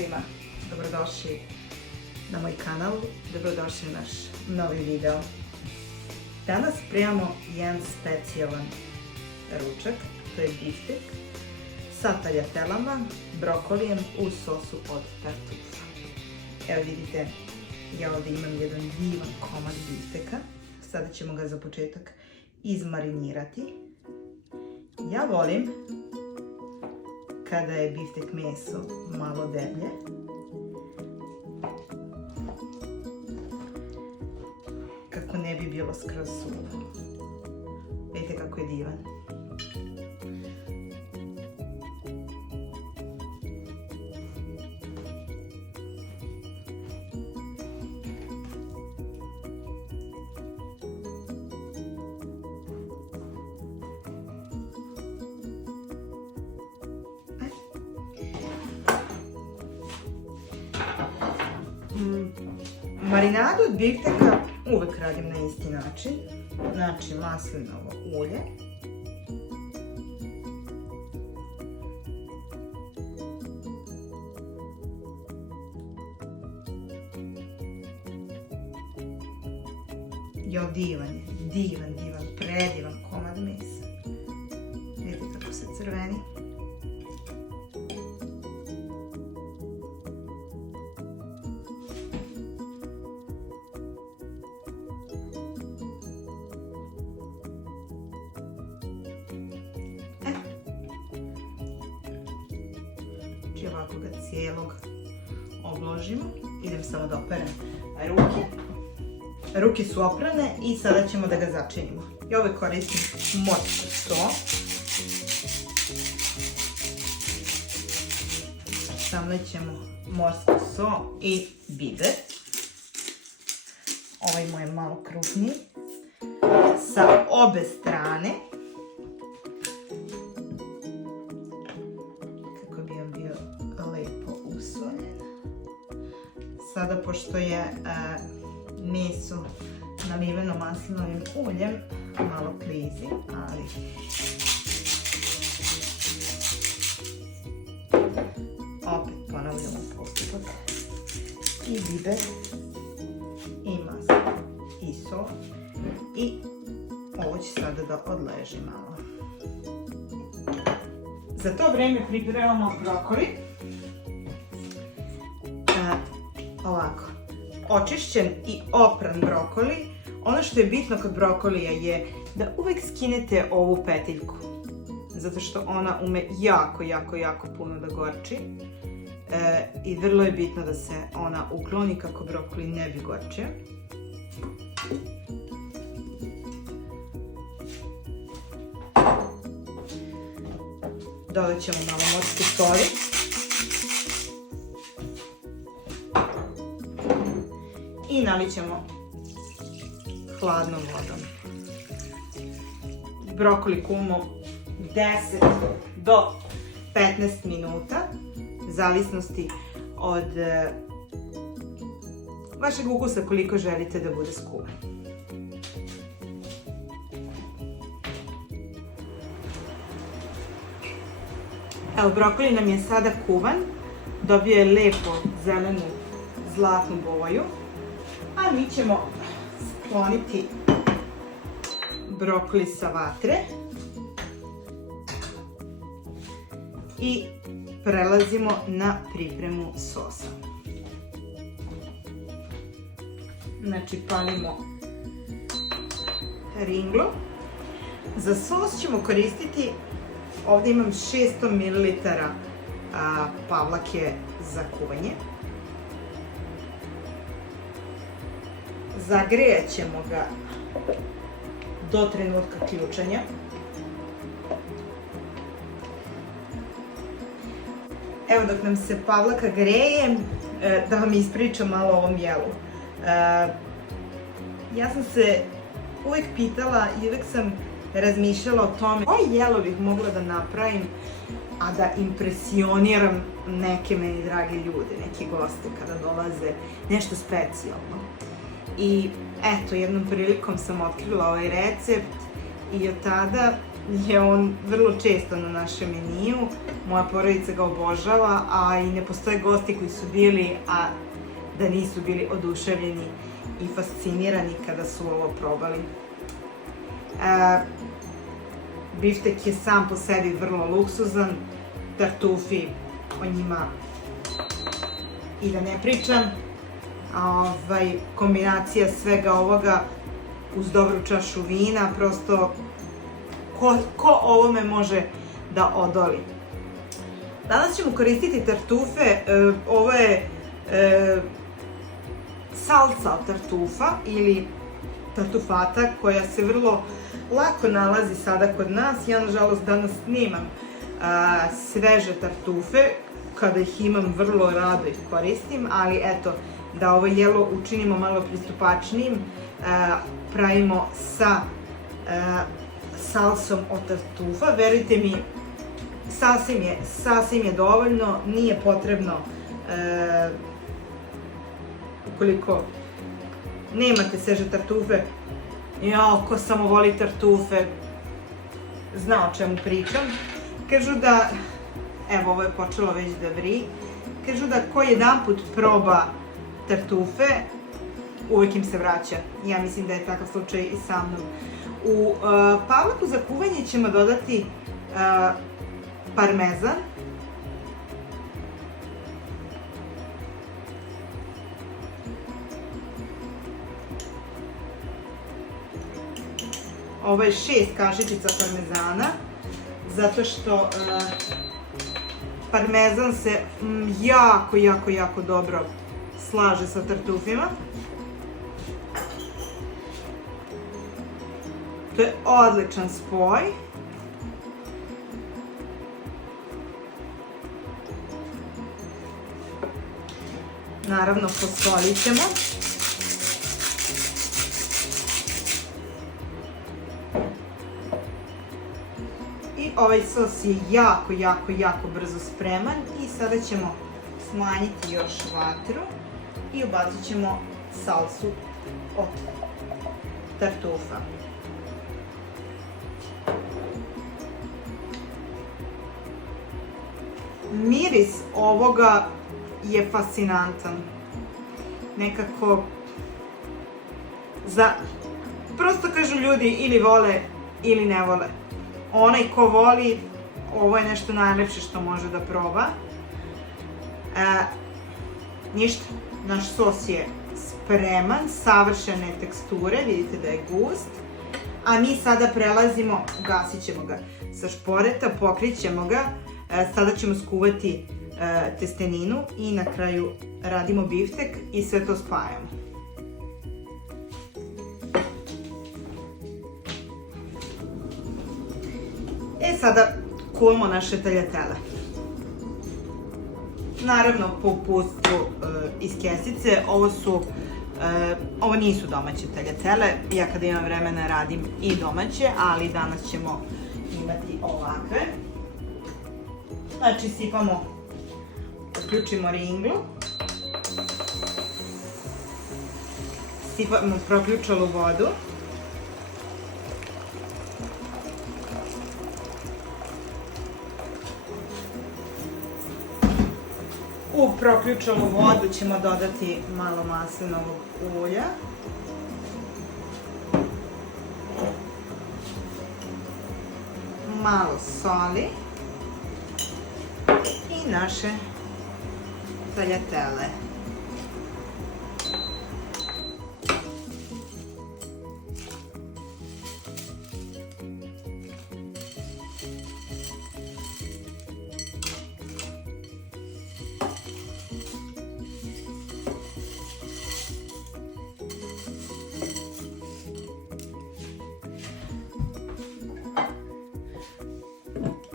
svima, dobrodošli na moj kanal, dobrodošli u naš novi video. Danas spremamo jedan specijalan ručak, to je biftek sa taljatelama, brokolijem u sosu od tartufa. Evo vidite, ja ovdje imam jedan divan komad bifteka, sada ćemo ga za početak izmarinirati. Ja volim kada je biftek meso malo deblje. Kako ne bi bilo skroz suvo. Vidite kako je divan. Marinadu od bifteka uvek radim na isti način. Znači maslinovo ulje. Jo, divan, predivan komad mesa. Vidite kako se crveni. Ovako ga cijelog obložimo. Idem samo da operem ruke. Ruke su oprane i sada ćemo da ga začinimo. I ove koristim morski so. Samlećemo morski so i biber. Ovaj moj je malo krupniji. Sa obe strane. Sada, pošto je meso naliveno maslinovim uljem, malo klizi, ali opet ponavljamo postupak. I biber, i maslo, i so. I ovo će sada da odleži malo. Za to vreme pripremamo brokoli. Ovako, očišćen i opran brokoli. Ono što je bitno kod brokolija je da uvek skinete ovu petiljku. Zato što ona ume jako puno da gorči. I vrlo je bitno da se ona ukloni kako brokoli ne bi gorčio. Dodat ćemo malo morske soli. I nalit ćemo hladnom vodom. Brokoli kuvamo 10 do 15 minuta, u zavisnosti od vašeg ukusa koliko želite da bude skuvan. Evo, brokoli nam je sada kuvan, dobio je lepo zelenu zlatnu boju. A mi ćemo skloniti brokoli sa vatre i prelazimo na pripremu sosa. Znači palimo ringlo. Za sos ćemo koristiti, ovdje imam 600 ml pavlake za kuvanje. Zagrijat ćemo ga do trenutka ključanja. Evo, dok nam se pavlaka greje, da vam ispričam malo o ovom jelu. Ja sam se uvijek pitala i uvijek sam razmišljala o tome koje jelo bih mogla da napravim, a da impresioniram neke meni dragi ljude, neke goste kada dolaze, nešto specijalno. I eto, jednom prilikom sam otkrila ovaj recept i od tada je on vrlo često na našem meniju. Moja porodica ga obožava, a i ne postoje gosti koji su bili, a da nisu bili oduševljeni i fascinirani kada su ovo probali. Biftek je sam po sebi vrlo luksuzan, tartufi, o njima i da ne pričam. Kombinacija svega ovoga uz dobru čašu vina, prosto ko ovome može da odoli. Danas ćemo koristiti tartufe, ovo je salsa od tartufa ili tartufata koja se vrlo lako nalazi sada kod nas. Ja nažalost danas nemam sveže tartufe, kada ih imam vrlo rado ih koristim, ali eto, da ovo jelo učinimo malo pristupačnijim, pravimo sa salsom od tartufa. Verujte mi, sasvim je dovoljno, nije potrebno, ukoliko nemate sveže tartufe, ko samo voli tartufe, zna o čemu pričam. Kažu da, evo ovo je počelo već da vri, kažu da ko jedanput proba tartufe, uvek im se vraća. Ja mislim da je takav slučaj i sa mnom. U pavlaku za kuvanje ćemo dodati parmezan, ovo je 6 kašičica parmezana, zato što parmezan se jako dobro slaže sa tartufima. To je odličan spoj. Naravno, posolit ćemo. I ovaj sos je jako brzo spreman i sada ćemo smanjiti još vatru i ubacit ćemo salsu od tartufa. Miris ovoga je fascinantan. Nekako, prosto kažu ljudi ili vole ili ne vole. Onaj ko voli, ovo je nešto najlepše što može da proba. Ništa, naš sos je spreman, savršene teksture, vidite da je gust. A mi sada prelazimo, gasit ćemo ga sa šporeta, pokrit ćemo ga. Sada ćemo skuvati testeninu i na kraju radimo biftek i sve to spajamo. Sada kuvamo naše tagliatelle. Naravno po uputstvu iz kesice, ovo nisu domaće tagliatelle, ja kada imam vremena radim i domaće, ali danas ćemo imati ovakve. Znači sipamo, uključimo ringlu, sipamo proključalu vodu, u proključalu vodu ćemo dodati malo maslinovog ulja, malo soli i naše tagliatelle.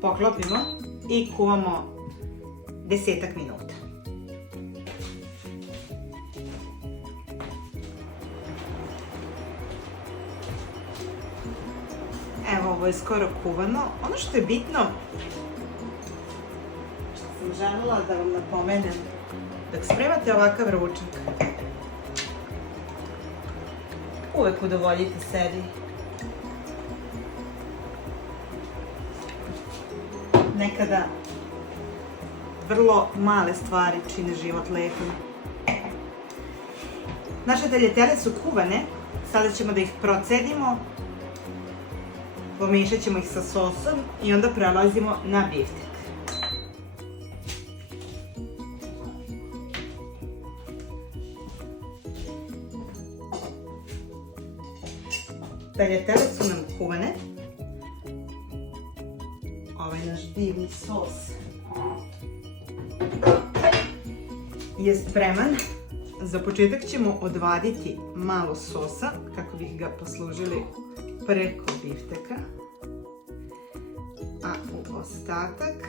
Poklopimo i kuvamo 10 minuta. Evo, ovo je skoro kuvano. Ono što je bitno, što sam željela da vam napomenem, dok spremate ovakav ručak, uvek udovoljite sebi. nekada vrlo male stvari čine život lepim. Naše tagliatelle su kuvane, sada ćemo da ih procedimo, pomešat ćemo ih sa sosom i onda prelazimo na biftek. Tagliatelle su nam kuvane. Ovaj naš divni sos je spreman. Za početak ćemo odvaditi malo sosa kako bih ga poslužili preko bifteka, a u ostatak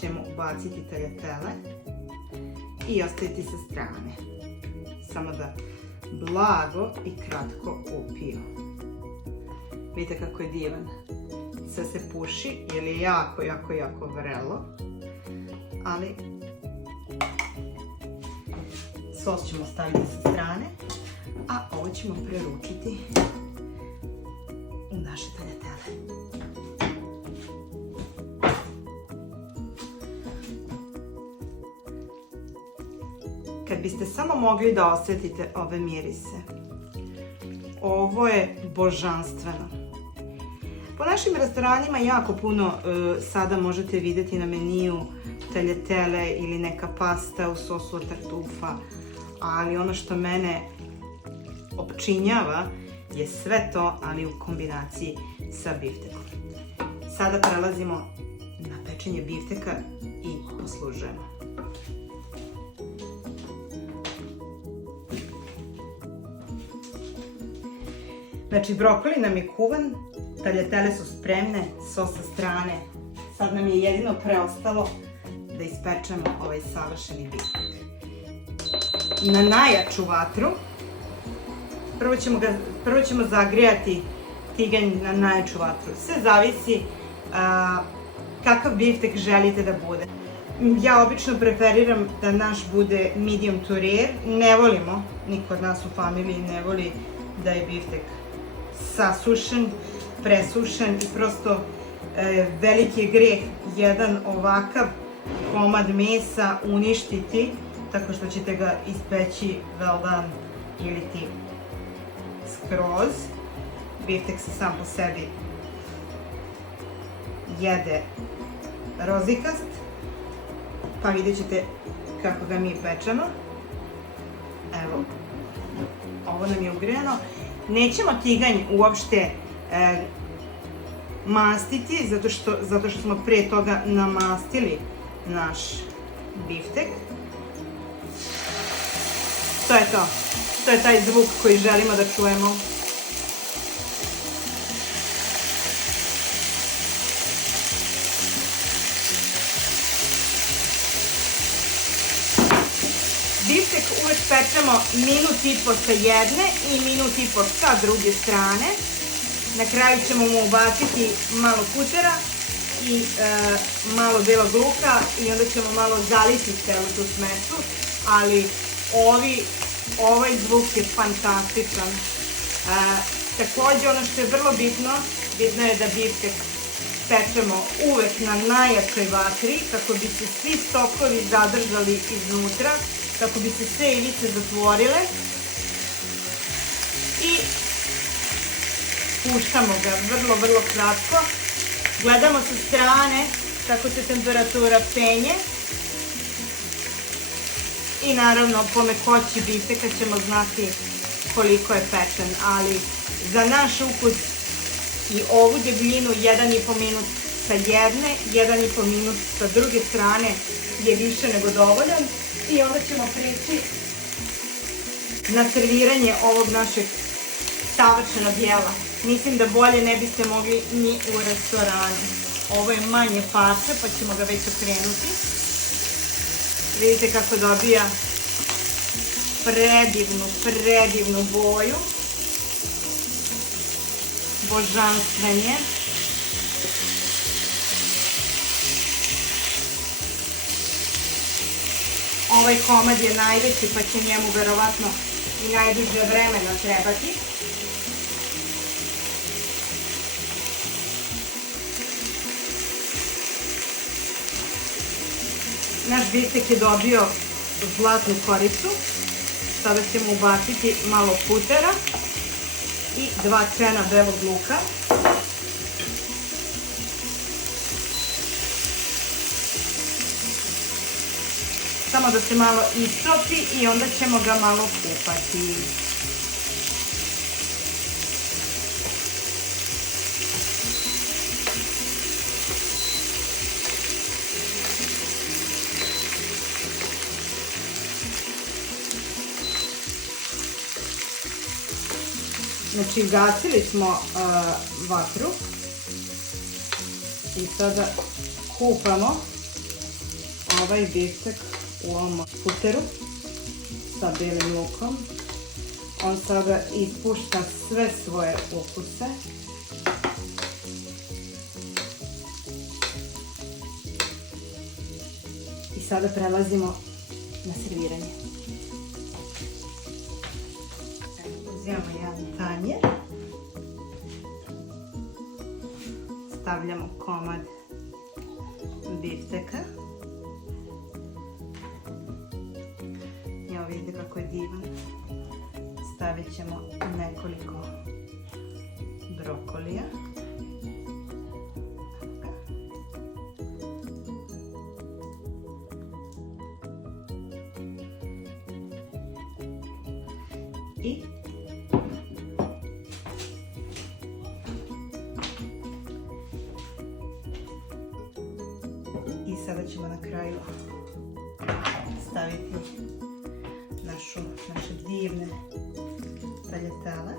ćemo ubaciti tagliatelle i ostaviti sa strane, samo da blago i kratko upiju. Vidite kako je divan. Sve se puši jer je jako vrelo, ali sos ćemo staviti sa strane, a ovo ćemo preručiti u naše tagliatelle. Kad biste samo mogli da osjetite ove mirise, ovo je božanstveno. Po našim restoranima jako puno sada možete vidjeti na meniju tagliatelle ili neka pasta u sosu od tartufa, ali ono što mene opčinjava je sve to, ali u kombinaciji sa biftekom. Sada prelazimo na pečenje bifteka i poslužujemo. Znači, brokoli nam je kuvan, tagliatelle su spremne, sos sa strane. Sad nam je jedino preostalo da ispečemo ovaj savršeni biftek. Na najjaču vatru. Prvo ćemo zagrijati tiganj na najjaču vatru. Sve zavisi kakav biftek želite da bude. Ja obično preferiram da naš bude medium to rare. Ne volimo, niko od nas u familiji ne voli da je biftek sasušen, presušen i prosto veliki je greh jedan ovakav komad mesa uništiti tako što ćete ga ispeći well done ili ti skroz. Biftek se sam po sebi jede rozikast, pa vidjet ćete kako ga mi pečemo. Evo, ovo nam je ugrejano. Nećemo tiganj uopšte mastiti, zato što smo pre toga namastili naš biftek. To je to. To je taj zvuk koji želimo da čujemo. Biftek uvek pečemo minut i po sa jedne i minut i po sa druge strane. Na kraju ćemo mu ubaciti malo kutera i malo belog luka i onda ćemo malo zaliti celu tu smesu, ali ovaj zvuk je fantastičan. Takođe, ono što je vrlo bitno je da biftek pečemo uvek na najjačoj vatri kako bi se svi sokovi zadržali iznutra, kako bi se sve ivice zatvorile i puštamo ga vrlo kratko. Gledamo sa strane kako se temperatura penje i naravno po mekoći bifteka ćemo znati koliko je pečen, ali za naš ukus i ovu debljinu 1,5 minut sa jedne, 1,5 minut sa druge strane je više nego dovoljan. I onda ćemo preći na serviranje ovog našeg savršenog jela. Mislim da bolje ne biste mogli ni u restoranu. Ovo je manje parče, pa ćemo ga već okrenuti. Vidite kako dobija predivnu boju. Božanstven je. Ovaj komad je najveći, pa će njemu verovatno i najduže vremena trebati. Naš biftek je dobio zlatnu koricu. Sada ćemo ubaciti malo putera i 2 cena belog luka. Samo da se malo istopi i onda ćemo ga malo kupati. Znači, gasili smo vatru i sada kupamo ovaj biftek u ovom puteru sa belim lukom. On sada ispušta sve svoje ukuse. I sada prelazimo na serviranje. Uzimamo jedan tanjer. Stavljamo komad bifteka. Evo vidite kako je divan. Stavit ćemo nekoliko brokolija. I sada ćemo na kraju staviti naše divne tagliatelle.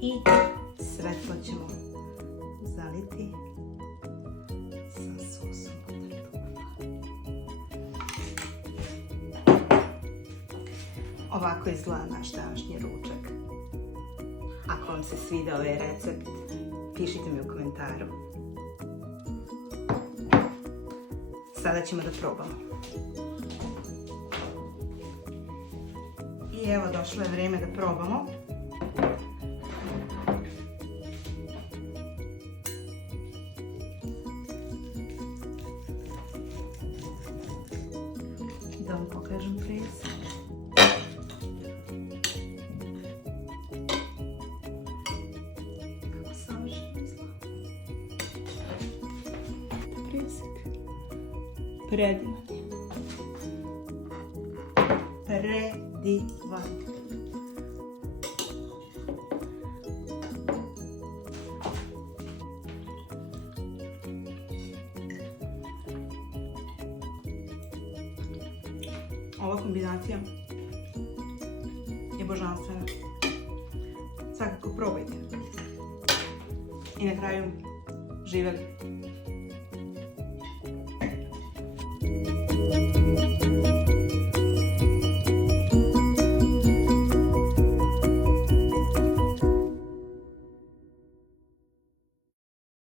I sve to ćemo zaliti sa sosom od tartufa. Ovako izgleda naš današnji ručak. Ako vam se sviđa ovaj recept, pišite mi u komentaru. Sada ćemo da probamo. I evo, došlo je vrijeme da probamo. Da vam pokažem prez. Predivan je. Predivan. Ova kombinacija je božanstvena. Svakako probajte. I na kraju, živeli!